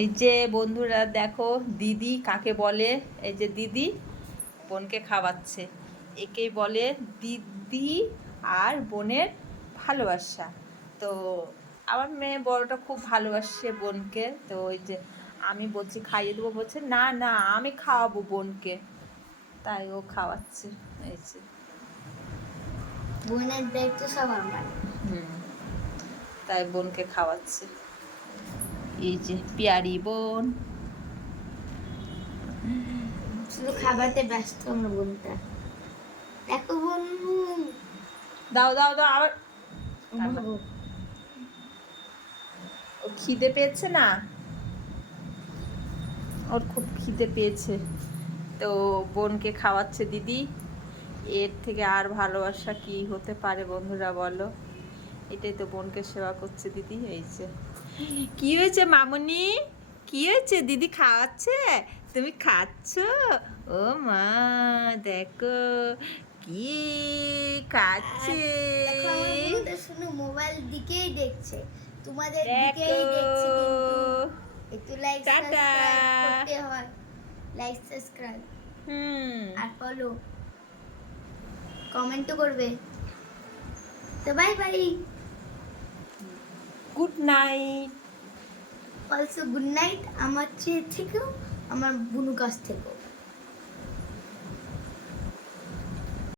এই যে বন্ধুরা দেখো দিদি কাকে বলে। এই যে দিদি বোনকে খাওয়াচ্ছে, একেই বলে দিদি আর বোনের ভালোবাসা। তো আমার মেয়ে বড়টা খুব ভালোবাসে বোনকে। তো ওই যে আমি বলছি খাইয়ে দেবো, বলছে না না আমি খাওয়াবো বোনকে, তাই ও খাওয়াচ্ছে। এই যে বোনের দায়িত্ব সব আমার। তাই বোনকে খাওয়াচ্ছে। এই যে পিয়ারি বোন, শুধু খাবারতে ব্যস্ত আমার বোনটা। দেখো বোন, দাও দাও দাও আবার। ও ও খিদে পেয়েছে না, ওর খুব খিদে পেয়েছে, তো বোনকে খাওয়াচ্ছে দিদি। এর থেকে আর ভালোবাসা কি হতে পারে বন্ধুরা বলো। এটাই তো বোনকে সেবা করছে দিদি। এই যে কি হয়েছে মামুনি, কি হয়েছে, দিদি খাওয়াচ্ছে তুমি খাচ্ছ? ও মা দেখো কি খাচ্ছে, দেখো আমার বোনটা শুনো মোবাইল দিকেই দেখছে, তোমাদের দিকেই দেখো। দেখছে, কিন্তু একটু লাইক টাটা। সাবস্ক্রাইব করতে হয়। লাইক সাবস্ক্রাইব আর ফলো, কমেন্টও করবে। তো bye bye, good night. Also good night আমার চেয়ে থেকেও, আমার বুনু কাছ থেকেও।